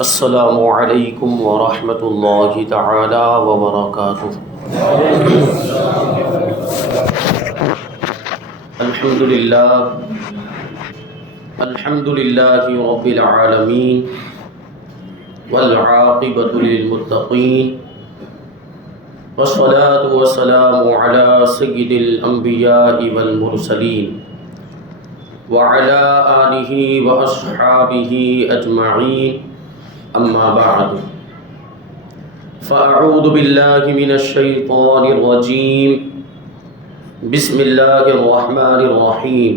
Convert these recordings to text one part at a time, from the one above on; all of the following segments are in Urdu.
السلام علیکم ورحمۃ اللہ تعالی وبرکاتہ۔ الحمد للہ رب العالمین والعاقبۃ للمتقین والصلاة والسلام علی سید الانبیاء والمرسلین وعلی آلہ واصحابہ اجمعین، اما بعد فاعوذ باللہ من الشیطان الرجیم، بسم اللہ الرحمن الرحیم۔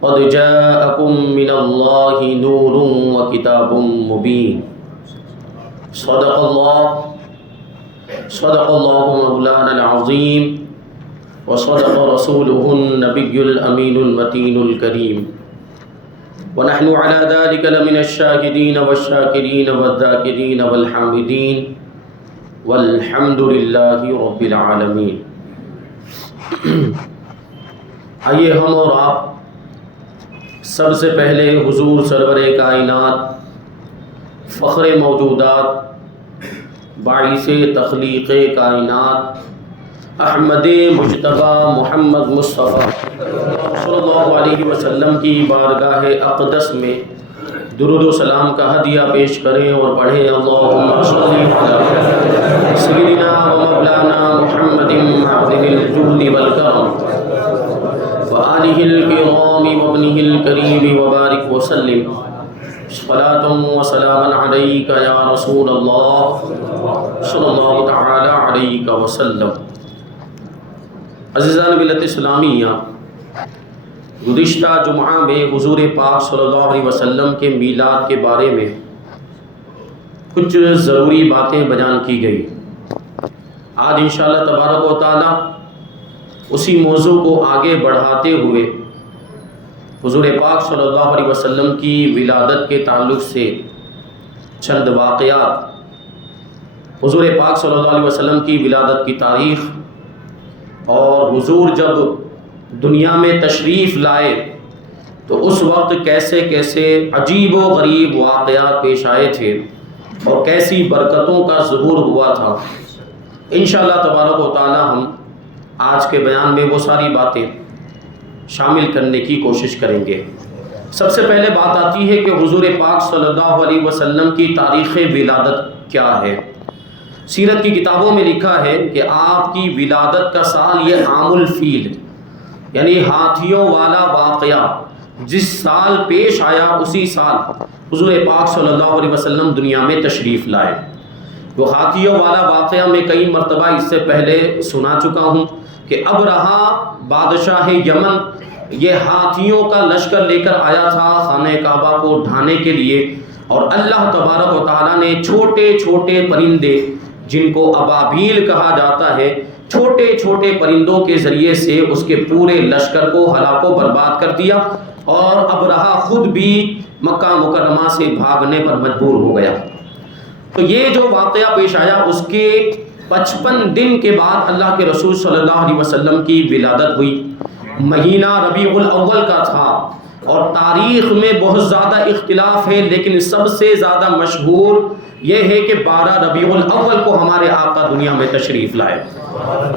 قد جاءکم من اللہ نور وکتاب مبین۔ صدق اللہ مولانا العظیم وصدق رسولہ النبی الامین المتین الکریم، ونحن على ذلك لمن الشاهدين والشاكرين والذاكرين والحامدين والحمد لله رب العالمين۔ آئیے ہم اور آپ سب سے پہلے حضور سرور کائنات، فخر موجودات، باعث تخلیق کائنات، احمد مجتبی محمد مصطفیٰ صلی اللہ علیہ وسلم کی بارگاہ اقدس میں درود و سلام کا ہدیہ پیش کریں اور پڑھیں اللہم صلی علی سیدنا و مولانا محمد معدن الجود والکرم وآلہ الکرام وابنہ الکریم وبارک وسلم، صلاة و سلاما علیک یا رسول اللہ صلی اللہ تعالی علیہ وسلم۔ عزیزان ملت اسلامیہ، گزشتہ جمعہ میں حضور پاک صلی اللہ علیہ وسلم کے میلاد کے بارے میں کچھ ضروری باتیں بیان کی گئی۔ آج انشاءاللہ تبارک و تعالی اسی موضوع کو آگے بڑھاتے ہوئے حضور پاک صلی اللہ علیہ وسلم کی ولادت کے تعلق سے چند واقعات، حضور پاک صلی اللہ علیہ وسلم کی ولادت کی تاریخ اور حضور جب دنیا میں تشریف لائے تو اس وقت کیسے کیسے عجیب و غریب واقعات پیش آئے تھے اور کیسی برکتوں کا ظہور ہوا تھا۔ انشاءاللہ تبارک و تعالی ہم آج کے بیان میں وہ ساری باتیں شامل کرنے کی کوشش کریں گے۔ سب سے پہلے بات آتی ہے کہ حضور پاک صلی اللہ علیہ وسلم کی تاریخ ولادت کیا ہے۔ سیرت کی کتابوں میں لکھا ہے کہ آپ کی ولادت کا سال یہ عام الفیل، یعنی ہاتھیوں والا واقعہ جس سال پیش آیا اسی سال حضور پاک صلی اللہ علیہ وسلم دنیا میں تشریف لائے۔ وہ ہاتھیوں والا واقعہ میں کئی مرتبہ اس سے پہلے سنا چکا ہوں کہ ابرہہ بادشاہ یمن یہ ہاتھیوں کا لشکر لے کر آیا تھا خانہ کعبہ کو ڈھانے کے لیے، اور اللہ تبارک و تعالیٰ نے چھوٹے چھوٹے پرندے جن کو ابابیل کہا جاتا ہے، چھوٹے چھوٹے پرندوں کے ذریعے سے اس کے پورے لشکر کو ہلاک و برباد کر دیا، اور ابرہہ خود بھی مکہ مکرمہ سے بھاگنے پر مجبور ہو گیا۔ تو یہ جو واقعہ پیش آیا اس کے 55 دن کے بعد اللہ کے رسول صلی اللہ علیہ وسلم کی ولادت ہوئی۔ مہینہ ربیع الاول کا تھا، اور تاریخ میں بہت زیادہ اختلاف ہے، لیکن سب سے زیادہ مشہور یہ ہے کہ 12 ربیع الاول کو ہمارے آقا دنیا میں تشریف لائے۔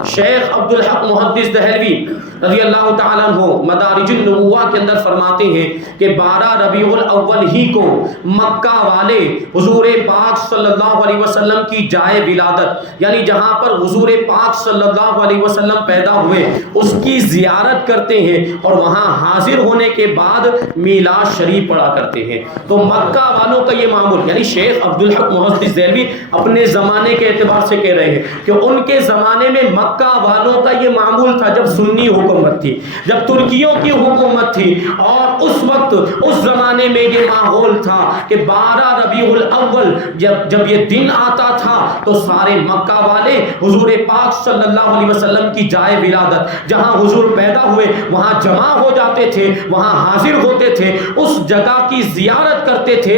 شیخ عبدالحق محدث دہلوی رضی اللہ تعالیٰ عنہ مدارج النبوہ کے اندر فرماتے ہیں کہ 12 ربیع الاول ہی کو مکہ والے حضور پاک صلی اللہ علیہ وسلم کی جائے ولادت، یعنی جہاں پر حضور پاک صلی اللہ علیہ وسلم پیدا ہوئے اس کی زیارت کرتے ہیں، اور وہاں حاضر ہونے کے بعد میلاد شریف پڑھا کرتے ہیں۔ تو مکہ والوں کا یہ معمول، یعنی شیخ عبدالحق محدث دہلوی اپنے زمانے کے اعتبار سے کہہ رہے ہیں کہ ان کے زمانے میں مکہ والوں کا یہ معمول تھا جب سنی حکومت تھی، جب ترکیوں کی حکومت تھی، اور اس وقت اس زمانے میں یہ ماحول تھا کہ 12 ربیع الاول جب یہ دن آتا تھا تو سارے مکہ والے حضور پاک صلی اللہ علیہ وسلم کی جائے ولادت جہاں حضور پیدا ہوئے وہاں جمع ہو جاتے تھے، وہاں حاضر ہوتے تھے، اس جگہ کی زیارت کرتے تھے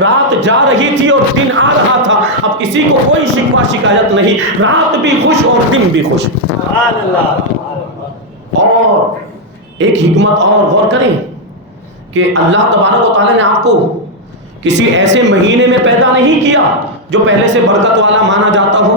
رات جا رہی تھی اور دن آ رہا تھا. اب کسی کو کوئی شکوہ شکایت نہیں, رات بھی خوش اور دن بھی خوش. سبحان اللہ. اور ایک حکمت اور غور کریں کہ اللہ تبارک و تعالیٰ نے آپ کو کسی ایسے مہینے میں پیدا نہیں کیا جو پہلے سے برکت والا مانا جاتا ہو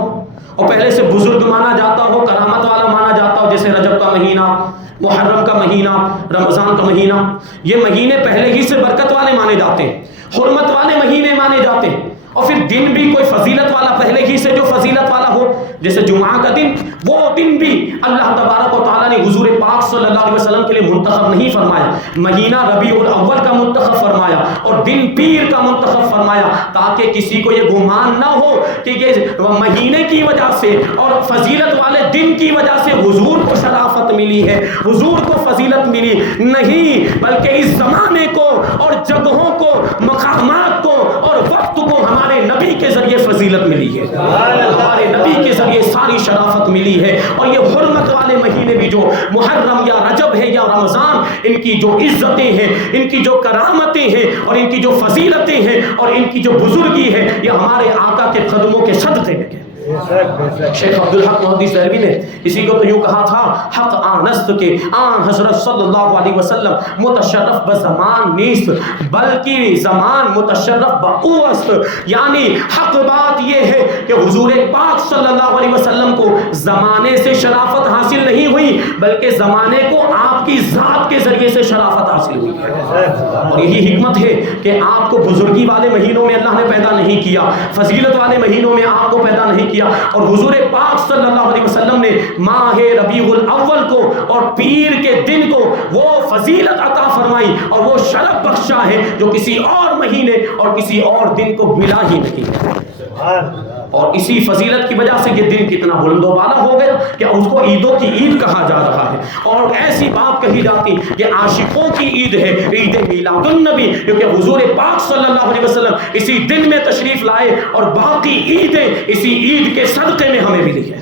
اور پہلے سے بزرگ مانا جاتا ہو, کرامت والا مانا جاتا ہو, جیسے رجب کا مہینہ, محرم کا مہینہ, رمضان کا مہینہ. یہ مہینے پہلے ہی سے برکت والے مانے جاتے ہیں, حرمت والے مہینے مانے جاتے ہیں. اور پھر دن بھی کوئی فضیلت والا پہلے ہی سے جو فضیلت والا ہو, جیسے جمعہ کا دن, وہ دن بھی اللہ تبارک و تعالیٰ نے حضور پاک صلی اللہ علیہ وسلم کے لیے منتخب نہیں فرمایا, مہینہ ربیع الاول کا منتخب فرمایا اور دن پیر کا منتخب فرمایا, تاکہ کسی کو یہ گمان نہ ہو کہ یہ مہینے کی وجہ سے اور فضیلت والے دن کی وجہ سے حضور کو شرافت ملی ہے, حضور کو فضیلت ملی. نہیں, بلکہ اس زمانے کو اور جگہوں کو, مقامات کو اور وقت کو ہمارے نبی کے ذریعے فضیلت ملی ہے, ہمارے نبی کے ذریعے ساری شرافت ملی ہے. اور یہ حرمت والے مہینے بھی جو محرم یا رجب ہے یا رمضان, ان کی جو عزتیں ہیں, ان کی جو کرامتیں ہیں اور ان کی جو فضیلتیں ہیں اور ان کی جو بزرگی ہے, یہ ہمارے آقا کے قدموں کے صدقے میں ہے. شیخ عبدالحق محدث دہلوی نے اسی کو تو یوں کہا تھا, حق آنست کے آن حضرت صلی اللہ علیہ وسلم متشرف بزمان نیست بلکہ زمان متشرف با است. یعنی حق بات یہ ہے کہ حضور پاک صلی اللہ علیہ وسلم کو زمانے سے شرافت حاصل نہیں ہوئی, بلکہ زمانے کو آپ کی ذات کے ذریعے سے شرافت حاصل ہوئی ہے. اور یہی حکمت ہے کہ آپ کو بزرگی والے مہینوں میں اللہ نے پیدا نہیں کیا, فضیلت والے مہینوں میں آپ کو پیدا نہیں کیا. اور حضور پاک صلی اللہ علیہ وسلم نے ماہ ربیع الاول کو اور پیر کے دن کو وہ فضیلت عطا فرمائی اور وہ شرف بخشا ہے جو کسی اور مہینے اور کسی اور دن کو ملا ہی نہیں. اور اسی فضیلت کی وجہ سے یہ دن کتنا بلند و بالا ہو گیا کہ اس کو عیدوں کی عید کہا جا رہا ہے. اور ایسی بات کہی جاتی کہ عاشقوں کی عید ہے عید میلاد النبی, کیونکہ حضور پاک صلی اللہ علیہ وسلم اسی دن میں تشریف لائے اور باقی عیدیں اسی عید کے صدقے میں ہمیں ملی ہے.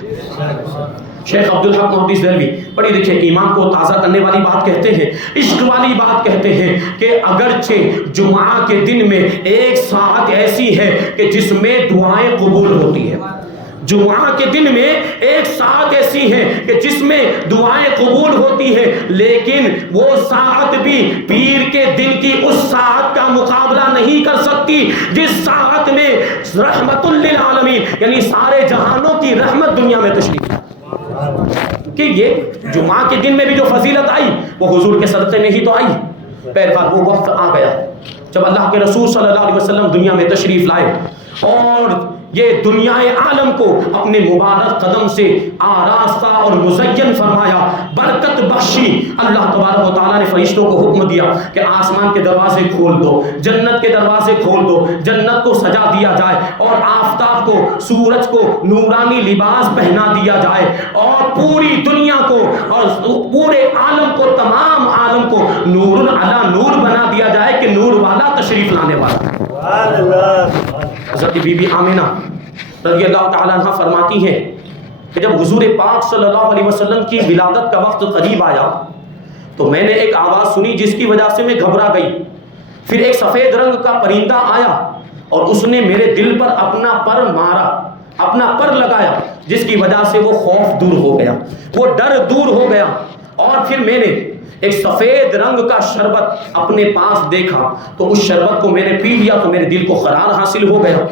شیخ عبدالحق محدث دہلوی بڑی دیکھیں ایمان کو تازہ کرنے والی بات کہتے ہیں, عشق والی بات کہتے ہیں کہ اگرچہ جمعہ کے دن میں ایک ساعت ایسی ہے کہ جس میں دعائیں قبول ہوتی ہیں, جمعہ کے دن میں ایک ساعت ایسی ہے کہ جس میں دعائیں قبول ہوتی ہے, لیکن وہ ساعت بھی پیر کے دن کی اس ساعت کا مقابلہ نہیں کر سکتی جس ساعت میں رحمت للعالمین یعنی سارے جہانوں کی رحمت دنیا میں تشریف ہے. کہ یہ جمعہ کے دن میں بھی جو فضیلت آئی وہ حضور کے صدقے میں ہی تو آئی. بہرحال وہ وقت آ گیا جب اللہ کے رسول صلی اللہ علیہ وسلم دنیا میں تشریف لائے اور یہ دنیا عالم کو اپنے مبارک قدم سے آراستہ اور مزین فرمایا, برکت بخشی. اللہ تبارک و تعالیٰ نے فرشتوں کو حکم دیا کہ آسمان کے دروازے کھول دو, جنت کے دروازے کھول دو, جنت کو سجا دیا جائے اور آفتاب کو, سورج کو نورانی لباس پہنا دیا جائے اور پوری دنیا کو اور پورے عالم کو, تمام عالم کو نور علی نور بنا دیا جائے کہ نور والا تشریف لانے والا. حضرت بی بی آمنہ رضی اللہ تعالیٰ عنہ فرماتی ہیں کہ جب حضور پاک صلی اللہ علیہ وسلم کی ولادت کا وقت قریب آیا تو میں نے ایک آواز سنی جس کی وجہ سے میں گھبرا گئی. پھر ایک سفید رنگ کا پرندہ آیا اور اس نے میرے دل پر اپنا پر مارا, اپنا پر لگایا, جس کی وجہ سے وہ خوف دور ہو گیا, وہ ڈر دور ہو گیا. اور پھر میں نے ایک سفید رنگ کا شربت اپنے پاس دیکھا تو اس شربت کو میں نے پی لیا تو میرے دل کو قرار حاصل ہو گیا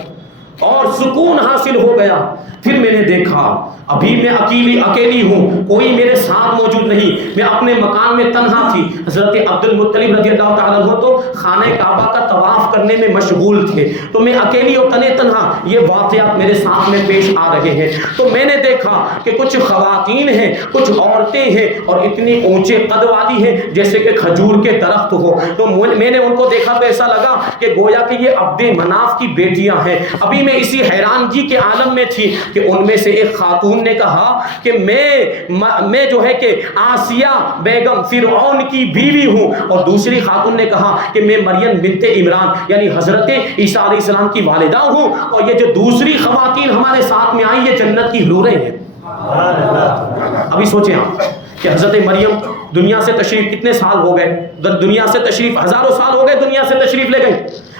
اور سکون حاصل ہو گیا. پھر میں نے دیکھا ابھی میں اکیلی ہوں, کوئی میرے ساتھ موجود نہیں, میں اپنے مکان میں تنہا تھی. حضرت عبد المطلب رضی اللہ تعالیٰ عنہ تو خانہ کعبہ کا طواف کرنے میں مشغول تھے, تو میں اکیلی اور تنہا یہ واقعات میرے سامنے پیش آ رہے ہیں. تو میں نے دیکھا کہ کچھ خواتین ہیں, کچھ عورتیں ہیں اور اتنی اونچے قد والی ہیں جیسے کہ کھجور کے درخت ہو. تو میں نے ان کو دیکھا تو ایسا لگا کہ گویا کہ یہ عبد مناف کی بیٹیاں ہیں. ابھی میں اسی حیرانگی کے عالم میں تھی کہ ان میں سے ایک خاتون نے کہا کہ میں جو ہے کہ آسیہ بیگم فرعون کی بیوی ہوں, اور دوسری خاتون نے کہا کہ میں مریم بنت عمران یعنی حضرت عیسیٰ علیہ السلام کی والدہ ہوں, اور یہ جو دوسری خواتین ہمارے ساتھ میں آئی یہ جنت کی حوریں ہیں. ابھی سوچیں آپ کہ حضرت مریم دنیا سے تشریف کتنے سال ہو گئے؟ دنیا سے تشریف ہزاروں سال ہو گئے دنیا سے تشریف لے گئی.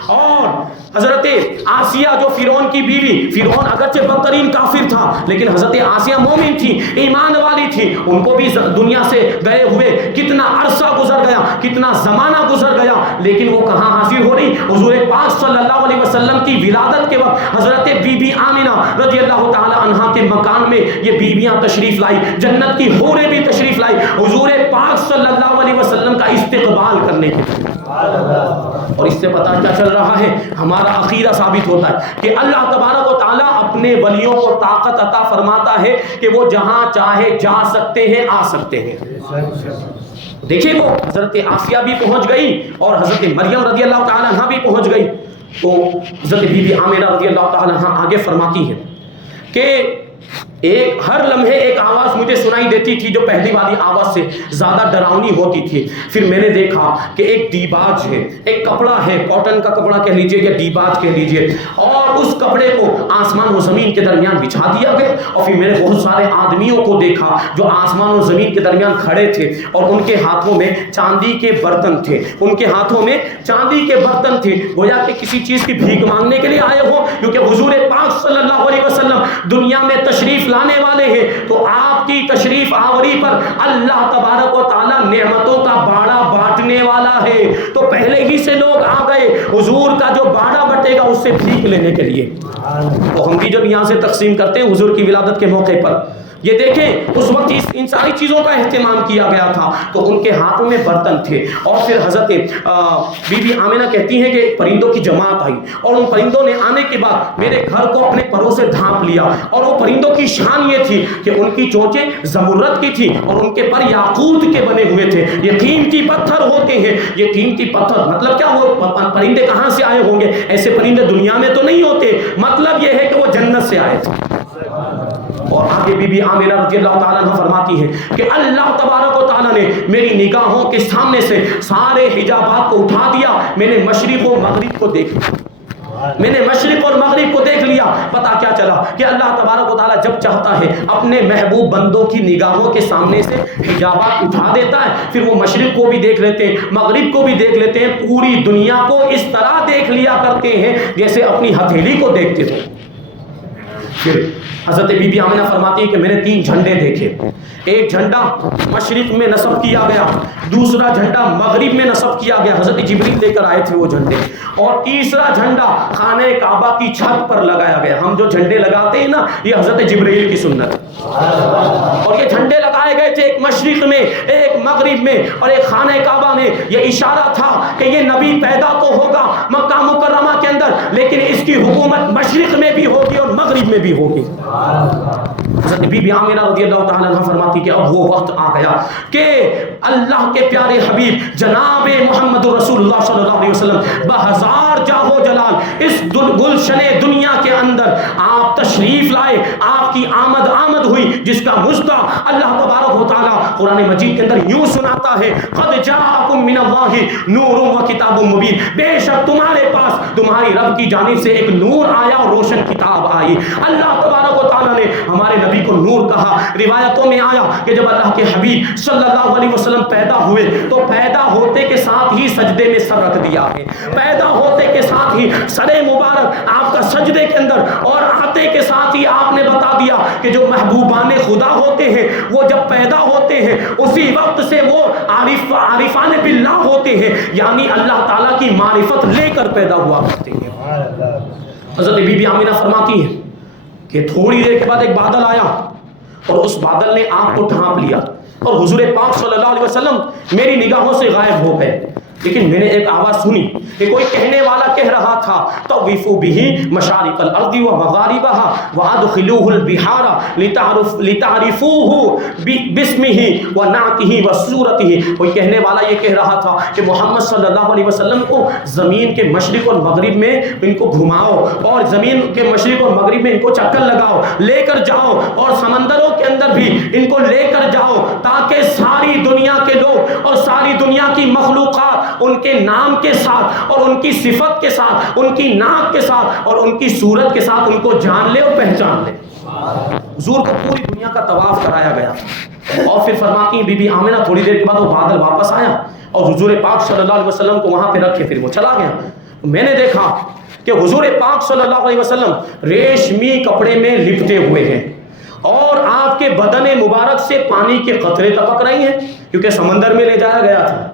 اور حضرت آسیہ جو فرعون کی بیوی، فرعون اگرچہ بدترین کافر تھا لیکن حضرت آسیہ مومن تھی، ایمان والی تھی، ان کو بھی دنیا سے گئے ہوئے کتنا عرصہ گزر گیا، کتنا زمانہ گزر گیا، لیکن وہ کہاں حاضر ہو رہی؟ حضور پاک صلی اللہ علیہ وسلم کی ولادت کے وقت حضرت بی بی آمنہ رضی اللہ تعالی عنہا کے مکان میں یہ بیویاں تشریف لائی، جنت کی حوریں بھی تشریف لائی حضور پاک صلی اللہ علیہ وسلم کا استقبال کرنے کے لیے. اور اس سے پتہ کیا چل رہا ہے؟ ہمارا عقیدہ ثابت ہوتا ہے کہ اللہ تبارک و تعالیٰ اپنے ولیوں کو طاقت عطا فرماتا ہے کہ وہ جہاں چاہے جا سکتے ہیں، آ سکتے ہیں. دیکھیں وہ حضرت آسیہ بھی پہنچ گئی اور حضرت مریم رضی اللہ تعالیٰ عنہ بھی پہنچ گئی. تو حضرت بی بی آمنہ رضی اللہ تعالیٰ عنہ آگے فرماتی ہیں کہ ایک ہر لمحے ایک آواز مجھے سنائی دیتی تھی جو پہلی والی آواز سے زیادہ ڈراؤنی ہوتی تھی. پھر میں نے دیکھا کہ ایک دیباج ہے، ایک کپڑا ہے، کاٹن کا کپڑا کہہ لیجئے یا دیباج کہہ لیجئے، اور اس کپڑے کو آسمان و زمین کے درمیان بچھا دیا گیا. اور پھر میں نے بہت سارے آدمیوں کو دیکھا جو آسمان و زمین کے درمیان کھڑے تھے اور ان کے ہاتھوں میں چاندی کے برتن تھے، ان کے ہاتھوں میں چاندی کے برتن تھے، گویا کہ کسی چیز کی بھیک مانگنے کے لیے آئے ہو، کیونکہ حضور پاک صلی اللہ علیہ وسلم دنیا میں تشریف لانے والے ہیں. تو آپ کی تشریف آوری پر اللہ تبارک و تعالی نعمتوں کا باڑا بانٹنے والا ہے. تو پہلے ہی سے لوگ آ گئے حضور کا جو باڑا بٹے گا اس سے بھیک لینے کے لیے. تو ہم بھی جو یہاں سے تقسیم کرتے ہیں حضور کی ولادت کے موقع پر، یہ دیکھیں اس وقت ان ساری چیزوں کا اہتمام کیا گیا تھا. تو ان کے ہاتھوں میں برتن تھے. اور پھر حضرت بی بی آمنہ کہتی ہیں کہ ایک پرندوں کی جماعت آئی اور ان پرندوں نے آنے کے بعد میرے گھر کو اپنے پروں سے ڈھانپ لیا. اور وہ پرندوں کی شان یہ تھی کہ ان کی چونچیں زمرد کی تھی اور ان کے پر یاقوت کے بنے ہوئے تھے. یہ قیمتی پتھر ہوتے ہیں. یہ قیمتی پتھر مطلب کیا؟ وہ پرندے کہاں سے آئے ہوں گے؟ ایسے پرندے دنیا میں تو نہیں ہوتے. مطلب یہ ہے کہ وہ جنت سے آئے تھے. اور آگے بی بی آمنہ رضی اللہ تعالیٰ عنہ فرماتی ہے کہ اللہ تبارک و تعالیٰ نے میری نگاہوں کے سامنے سے سارے حجابات کو اٹھا دیا. میں نے مشرق و مغرب کو دیکھ لیا، میں نے مشرق اور مغرب کو دیکھ لیا. پتا کیا چلا کہ اللہ تبارک و تعالیٰ جب چاہتا ہے اپنے محبوب بندوں کی نگاہوں کے سامنے سے حجابات اٹھا دیتا ہے. پھر وہ مشرق کو بھی دیکھ لیتے ہیں، مغرب کو بھی دیکھ لیتے ہیں، پوری دنیا کو اس طرح دیکھ لیا کرتے ہیں جیسے اپنی ہتھیلی کو دیکھتے تھے. پھر حضرت بی بی آمنہ فرماتی ہے کہ میں نے 3 جھنڈے دیکھے. ایک جھنڈا مشرق میں نصب کیا گیا، دوسرا جھنڈا مغرب میں نصب کیا گیا، حضرت جبریل لے کر آئے تھے وہ جھنڈے، اور تیسرا جھنڈا خانہ کعبہ کی چھت پر لگایا گیا. ہم جو جھنڈے لگاتے ہیں نا، یہ حضرت جبریل کی سنت ہے. اور یہ جھنڈے لگائے گئے تھے، ایک مشرق میں، ایک مغرب میں اور ایک خانہ کعبہ میں. یہ اشارہ تھا کہ یہ نبی پیدا تو ہوگا مکہ مکرمہ کے اندر، لیکن اس کی حکومت مشرق میں بھی ہوگی اور مغرب میں بھی ہوگی. حضرت بی بی آمنہ رضی اللہ تعالیٰ عنہ فرماتی کہ اب وہ وقت آ گیا کہ اللہ کے پیارے حبیب جناب محمد رسول اللہ صلی اللہ علیہ وسلم بہزار جاہ و جلال اس گلشن دنیا کے اندر آپ تشریف لائے. آپ کی آمد ہوئی جس کا مژدہ اللہ تبارک و تعالیٰ قرآن مجید کے اندر یوں سناتا ہے: قد جاءکم من اللہ نور و کتاب مبین. بے شک تمہارے پاس تمہاری رب کی جانب سے ایک نور آیا اور روشن کتاب آئی. اللہ تبارک و تعالیٰ نے ہمارے نبی کو نور کہا. روایتوں میں آیا کہ جب اللہ کے حبیب صلی اللہ علیہ وسلم پیدا ہوئے تو پیدا ہوتے کے ساتھ ہی سجدے میں سر رکھ دیا ہے. پیدا ہوتے کے ساتھ ہی سر مبارک آپ کا سجدے کے اندر، اور آتے کے ساتھ ہی آپ نے بتا دیا کہ جو محبوبان خدا ہوتے ہیں وہ جب پیدا ہوتے ہیں اسی وقت سے وہ عارفان باللہ ہوتے ہیں، یعنی اللہ تعالیٰ کی معرفت لے کر پیدا ہوا کرتے ہیں. حضرت بی بی آمنہ فرماتی ہے کہ تھوڑی دیر کے بعد ایک بادل آیا اور اس بادل نے آنکھ کو ڈھانپ لیا اور حضور پاک صلی اللہ علیہ وسلم میری نگاہوں سے غائب ہو گئے. لیکن میں نے ایک آواز سنی کہ کوئی کہنے والا کہہ رہا تھا: طوفوا به مشارق الارض ومغاربها وادخلوه البحار لتعرفوه باسمه ونعته وصورته. کوئی کہنے والا یہ کہہ رہا تھا کہ محمد صلی اللہ علیہ وسلم کو زمین کے مشرق اور مغرب میں ان کو گھماؤ اور زمین کے مشرق اور مغرب میں ان کو چکر لگاؤ، لے کر جاؤ، اور سمندروں کے اندر بھی ان کو لے کر جاؤ تاکہ ساری دنیا کے لوگ اور ساری دنیا کی مخلوقات ان کے نام کے ساتھ اور ان کی صفت کے ساتھ، ان کی ناک کے ساتھ اور ان کی صورت کے ساتھ ان کو جان لے اور پہچان لے. حضور کو پوری دنیا کا طواف کرایا گیا اور پھر فرماتی ہیں بی بی آمنہ تھوڑی دیر کے بعد وہ بادل واپس آیا اور حضور پاک صلی اللہ علیہ وسلم کو وہاں پہ رکھ کے پھر وہ چلا گیا. میں نے دیکھا کہ حضور پاک صلی اللہ علیہ وسلم ریشمی کپڑے میں لپٹے ہوئے ہیں اور آپ کے بدن مبارک سے پانی کے قطرے ٹپک رہی ہیں کیونکہ سمندر میں لے جایا گیا تھا.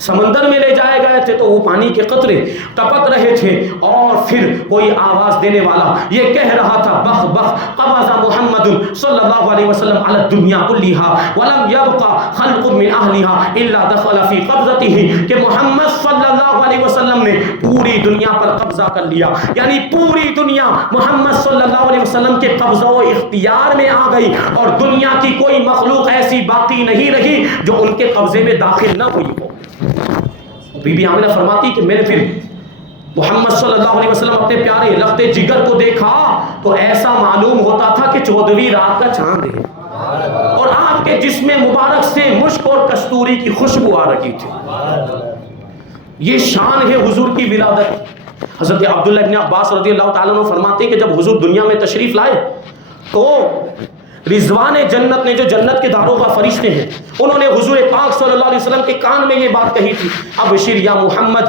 سمندر میں لے جائے گئے تھے تو وہ پانی کے قطرے ٹپک رہے تھے اور پھر کوئی آواز دینے والا یہ کہہ رہا تھا بخ بخ قبض محمد صلی اللہ علیہ وسلم علی الدنیا کلیہا ولم یبقى خلق من اہلها الا دخل فی قبضته کہ محمد صلی اللہ علیہ وسلم نے پوری دنیا پر قبضہ کر لیا. یعنی پوری دنیا محمد صلی اللہ علیہ وسلم کے قبضہ و اختیار میں آ گئی اور دنیا کی کوئی مخلوق ایسی باقی نہیں رہی جو ان کے قبضے میں داخل نہ ہوئی ہو. بی بی آمنہ فرماتی کہ میں نے پھر محمد صلی اللہ علیہ وسلم اپنے پیارے لخت جگر کو دیکھا تو ایسا معلوم ہوتا تھا کہ 14ویں رات کا چاند ہے اور آپ کے جسم مبارک سے مشک اور کستوری کی خوشبو آ رہی تھی. یہ شان ہے حضور کی ولادت. حضرت عبداللہ ابن عباس رضی اللہ تعالیٰ عنہ فرماتے ہیں کہ جب حضور دنیا میں تشریف لائے تو رضوان جنت نے جو جنت کے داروغہ فرشتے ہیں انہوں نے حضور پاک صلی اللہ علیہ وسلم کے کان میں یہ بات کہی تھی ابشر یا محمد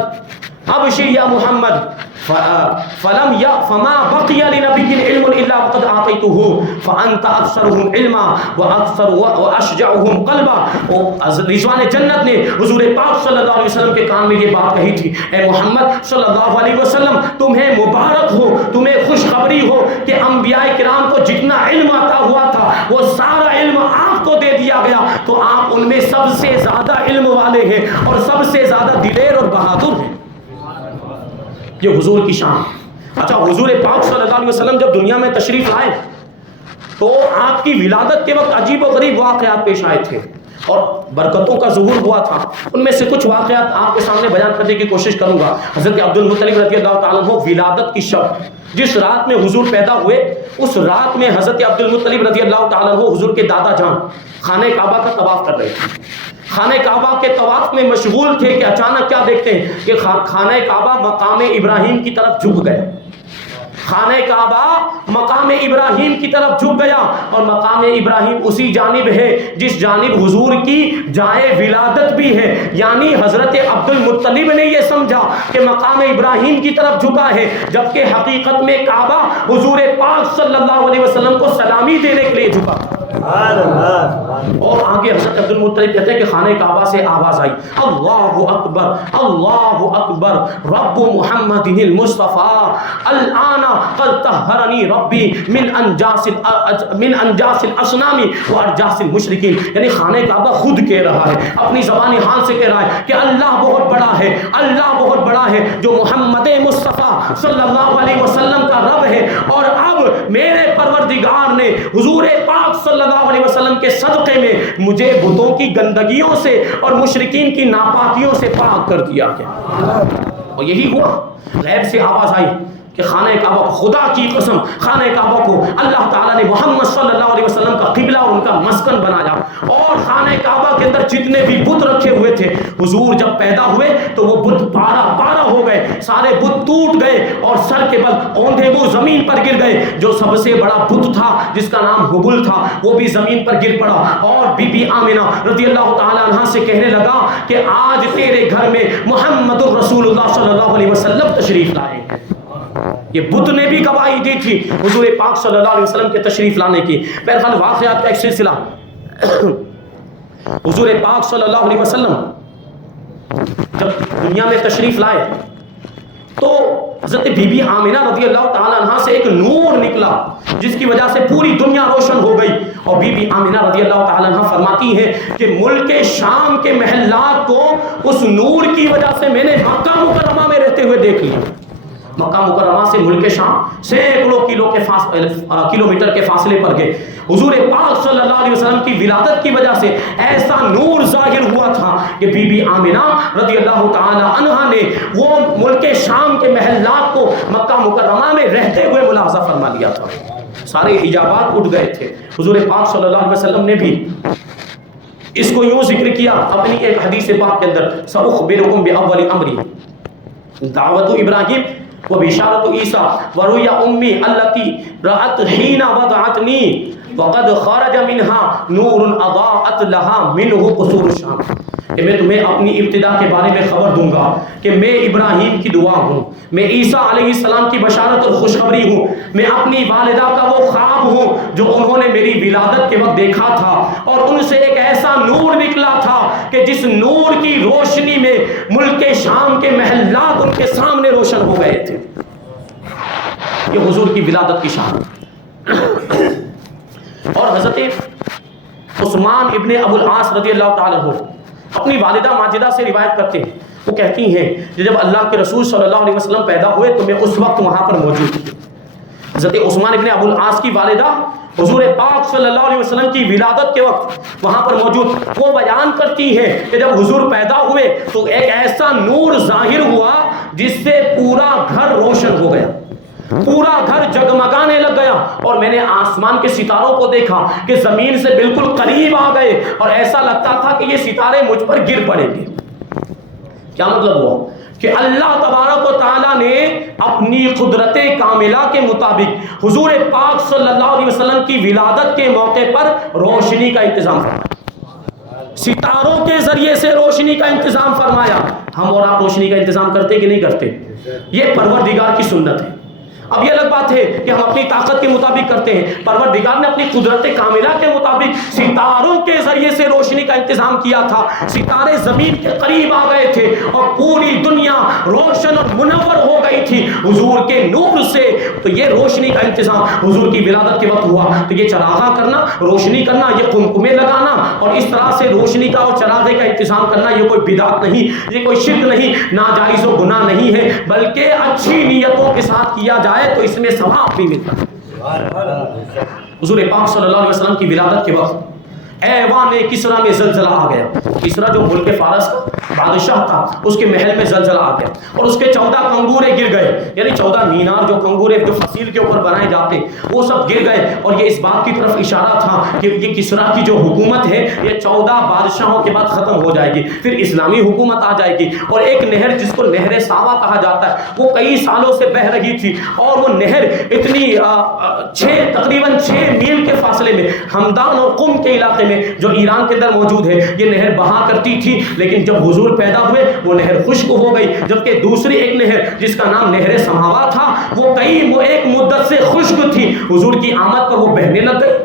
ابشر یا محمد فما بقي لنبي علم الا وقد اعطيته فانت اكثرهم علما واكثر واشجعهم قلبا. رضوان جنت نے حضور پاک صلی اللہ علیہ وسلم کے کان میں یہ بات کہی تھی اے محمد صلی اللہ علیہ وسلم تمہیں مبارک ہو تمہیں خوشخبری ہو کہ انبیاء کرام کو جتنا علم عطا ہوا تھا وہ سارا علم آپ کو دے دیا گیا تو آپ ان میں سب سے زیادہ علم والے ہیں اور سب سے زیادہ دلیر اور بہادر ہیں. یہ حضور کی شان. اچھا حضور پاک صلی اللہ علیہ وسلم جب دنیا میں تشریف لائے تو آپ کی ولادت کے وقت عجیب و غریب واقعات پیش آئے تھے اور برکتوں کا ظہور ہوا تھا. ان میں سے کچھ واقعات آپ کے سامنے بیان کرنے کی کوشش کروں گا. حضرت عبد المطلب رضی اللہ تعالیٰ عنہ ولادت کی شب جس رات میں حضور پیدا ہوئے اس رات میں حضرت عبد المطلب رضی اللہ تعالیٰ عنہ حضور کے دادا جان خانہ کعبہ کا طواف کر رہے تھے. خانہ کعبہ کے طواف میں مشغول تھے کہ اچانک کیا دیکھتے ہیں کہ خانہ کعبہ مقام ابراہیم کی طرف جھک گیا. خانہ کعبہ مقام ابراہیم کی طرف جھک گیا اور مقام ابراہیم اسی جانب ہے جس جانب حضور کی جائے ولادت بھی ہے. یعنی حضرت عبد المطلب نے یہ سمجھا کہ مقام ابراہیم کی طرف جھکا ہے جبکہ حقیقت میں کعبہ حضور پاک صلی اللہ علیہ وسلم کو سلامی دینے کے لیے جھکا. اور آگے حضرت عبد المطلب کہتے ہیں کہ خانہ کعبہ سے آواز آئی اللہ اکبر رب محمد المصطفیٰ الآن قد طہرنی ربی من انجاس الاصنام وارجاس المشرکین. یعنی خانہ کعبہ خود کہہ رہا ہے اپنی زبانی حال سے کہہ رہا ہے کہ اللہ بہت بڑا ہے اللہ بہت بڑا ہے جو محمد مصطفیٰ صلی اللہ علیہ وسلم کا رب ہے اور اب میرے پروردگار نے حضور پاک صلی اللہ علیہ وسلم کے صدقے میں مجھے بتوں کی گندگیوں سے اور مشرکین کی ناپاکیوں سے پاک کر دیا گیا. اور یہی ہوا. غیب سے آواز آئی کہ خانہ کعبہ کو خدا کی قسم خانہ کعبہ کو اللہ تعالیٰ نے محمد صلی اللہ علیہ وسلم کا قبلہ اور ان کا مسکن بنایا. اور خانہ کعبہ کے اندر جتنے بھی بت رکھے ہوئے تھے حضور جب پیدا ہوئے تو وہ بت پارا ہو گئے سارے بت ٹوٹ گئے اور سر کے بل اوندھے وہ زمین پر گر گئے. جو سب سے بڑا بت تھا جس کا نام حبل تھا وہ بھی زمین پر گر پڑا اور بی بی آمنہ رضی اللہ تعالیٰ عنہ سے کہنے لگا کہ آج تیرے گھر میں محمد الرسول اللہ صلی اللہ علیہ وسلم تشریف لائے. یہ بت نے بھی گواہی دی تھی حضور پاک صلی اللہ علیہ وسلم کے تشریف لانے کی. بہرحال واقعات کا ایک سلسلہ. حضور پاک صلی اللہ علیہ وسلم جب دنیا میں تشریف لائے تو حضرت بی بی آمنہ رضی اللہ تعالیٰ عنہ سے ایک نور نکلا جس کی وجہ سے پوری دنیا روشن ہو گئی. اور بی بی آمنہ رضی اللہ تعالیٰ عنہ فرماتی ہے کہ ملک شام کے محلات کو اس نور کی وجہ سے میں نے مکہ مکرمہ میں رہتے ہوئے دیکھ لیا. مکہ مکرمہ سے ملک شام سینکڑوں کلومیٹر کے فاصلے پر گئے. حضور پاک صلی اللہ علیہ وسلم کی ولادت کی وجہ سے ایسا نور ظاہر ہوا تھا کہ بی بی آمنہ رضی اللہ تعالی عنہا نے وہ ملک شام کے محلات کو مکہ مکرمہ میں رہتے ہوئے ملاحظہ فرما لیا تھا. سارے حجابات اٹھ گئے تھے. حضور پاک صلی اللہ علیہ وسلم نے بھی اس کو یوں ذکر کیا اپنی ایک حدیث پاک کے اندر سأخبرکم بأول امری دعوت ابراہیم وبشارۃ عیسیٰ ورؤیا امی التی رأت حین وضعتنی وقد خرج منها نور اضاءت لها منه قصور الشام، کہ میں تمہیں اپنی ابتدا کے بارے میں خبر دوں گا کہ میں ابراہیم کی دعا ہوں، میں عیسیٰ علیہ السلام کی بشارت اور خوشخبری ہوں، میں اپنی والدہ کا وہ خواب ہوں جو انہوں نے میری ولادت کے وقت دیکھا تھا، اور ان سے ایک ایسا نور نکلا تھا کہ جس نور کی روشنی میں ملک شام کے محلات ان کے سامنے روشن ہو گئے تھے۔ یہ حضور کی ولادت کی شان۔ اور حضرت عثمان ابن ابو العاص رضی اللہ تعالیٰ عنہ اپنی والدہ ماجدہ سے روایت کرتے ہیں، وہ کہتی ہیں کہ جب اللہ کے رسول صلی اللہ علیہ وسلم پیدا ہوئے تو میں اس وقت وہاں پر موجود تھی۔ حضرت عثمان ابن ابو العاص کی والدہ حضور پاک صلی اللہ علیہ وسلم کی ولادت کے وقت وہاں پر موجود، وہ بیان کرتی ہے کہ جب حضور پیدا ہوئے تو ایک ایسا نور ظاہر ہوا جس سے پورا گھر روشن ہو گیا، پورا گھر جگمگانے لگ گیا، اور میں نے آسمان کے ستاروں کو دیکھا کہ زمین سے بالکل قریب آ گئے، اور ایسا لگتا تھا کہ یہ ستارے مجھ پر گر پڑیں گے۔ کیا مطلب ہوا؟ کہ اللہ تبارک و تعالیٰ نے اپنی قدرت کاملہ کے مطابق حضور پاک صلی اللہ علیہ وسلم کی ولادت کے موقع پر روشنی کا انتظام فرمایا، ستاروں کے ذریعے سے روشنی کا انتظام فرمایا۔ ہم اور آپ روشنی کا انتظام کرتے کہ نہیں کرتے؟ یہ پروردگار کی سنت ہے۔ اب یہ الگ بات ہے کہ ہم اپنی طاقت کے مطابق کرتے ہیں، پروردگار نے اپنی قدرت کاملہ کے مطابق ستاروں کے ذریعے سے روشنی کا انتظام کیا تھا، ستارے زمین کے قریب آ گئے تھے اور پوری دنیا روشن اور منور ہو گئی تھی حضور کے نور سے۔ تو یہ روشنی کا انتظام حضور کی ولادت کے وقت ہوا۔ تو یہ چراغاں کرنا، روشنی کرنا، یہ قمقمے لگانا اور اس طرح سے روشنی کا اور چراغے کا انتظام کرنا، یہ کوئی بدعت نہیں، یہ کوئی شرک نہیں، ناجائز و گناہ نہیں ہے، بلکہ اچھی نیتوں کے ساتھ کیا جائے تو اس میں ثواب بھی ملتا ہے۔ حضور پاک صلی اللہ علیہ وسلم کی ولادت کے وقت ایوان کسرا میں زلزلہ آ گیا۔ کسرا جو ملک فارس کا بادشاہ تھا، اس کے محل میں زلزلہ آ گیا اور اس کے 14 کنگورے گر گئے، یعنی 14 مینار جو کنگورے جو فصیل کے اوپر بنائے جاتے وہ سب گر گئے، اور یہ اس بات کی طرف اشارہ تھا کہ یہ کسرا کی جو حکومت ہے یہ 14 بادشاہوں کے بعد ختم ہو جائے گی، پھر اسلامی حکومت آ جائے گی۔ اور ایک نہر جس کو نہر ساوا کہا جاتا ہے وہ کئی سالوں سے بہہ رہی تھی، اور وہ نہر اتنی تقریباً 6 میل کے فاصلے میں ہمدان اور قم کے علاقے میں جو ایران کے اندر موجود ہے یہ نہر بہا کرتی تھی، لیکن جب حضور پیدا ہوئے وہ نہر خشک ہو گئی، جبکہ دوسری ایک نہر جس کا نام نہر سماوا تھا وہ ایک مدت سے خشک تھی، حضور کی آمد پر وہ بہنے لگ گئی۔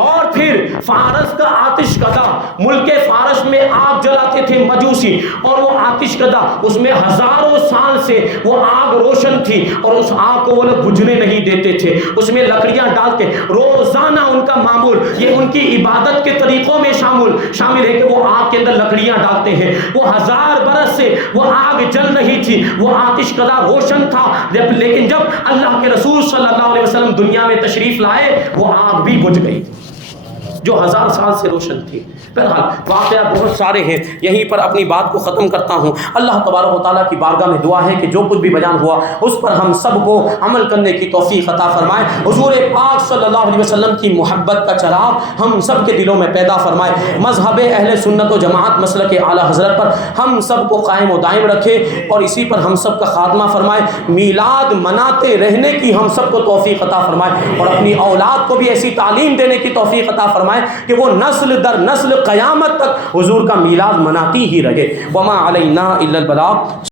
اور پھر فارس کا آتش کدہ، ملک فارس میں آگ جلاتے تھے مجوسی، اور وہ آتش کدہ اس میں ہزاروں سال سے وہ آگ روشن تھی، اور اس آگ کو وہ لوگ بجھنے نہیں دیتے تھے، اس میں لکڑیاں ڈالتے، روزانہ ان کا معمول، یہ ان کی عبادت کے طریقوں میں شامل ہے کہ وہ آگ کے اندر لکڑیاں ڈالتے ہیں۔ وہ 1000 برس سے وہ آگ جل رہی تھی، وہ آتش کدہ روشن تھا، لیکن جب اللہ کے رسول صلی اللہ علیہ وسلم دنیا میں تشریف لائے وہ آگ بھی بجھ گئی جو 1000 سال سے روشن تھی۔ بہرحال واقعات بہت سارے ہیں، یہیں پر اپنی بات کو ختم کرتا ہوں۔ اللہ تبارک و تعالیٰ کی بارگاہ میں دعا ہے کہ جو کچھ بھی بیان ہوا اس پر ہم سب کو عمل کرنے کی توفیق عطا فرمائے، حضور پاک صلی اللہ علیہ وسلم کی محبت کا چراغ ہم سب کے دلوں میں پیدا فرمائے، مذہب اہل سنت و جماعت مسلک اعلیٰ حضرت پر ہم سب کو قائم و دائم رکھے اور اسی پر ہم سب کا خاتمہ فرمائے، میلاد مناتے رہنے کی ہم سب کو توفیق عطا فرمائے، اور اپنی اولاد کو بھی ایسی تعلیم دینے کی توفیق عطا فرمائے کہ وہ نسل در نسل قیامت تک حضور کا میلاد مناتی ہی رہے۔ وما علینا الا البلاغ۔